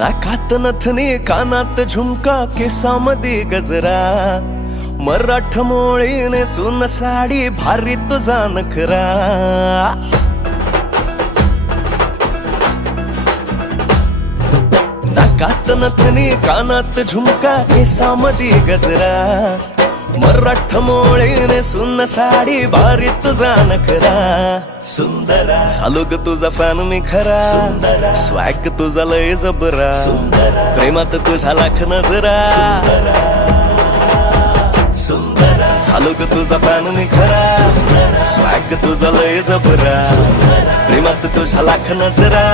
नाकात नथनी कानात झुमका केसामध्ये गजरा मराठ मोळीने सुन साडी भारी तुझा नखरा नाकात नथनी कानात झुमका केसामध्ये गजरा मराठ मोळीने सुन साडी भारी तुझा नखरा सुंदरा झालो ग तुझा फॅन मी खरा स्वॅग तुझा लय जबरा प्रेमात तुझा लाख नजरा झालो ग तुझा फॅन मी खरा स्वॅग तुझा लय जबरा प्रेमात तुझा लाख नजरा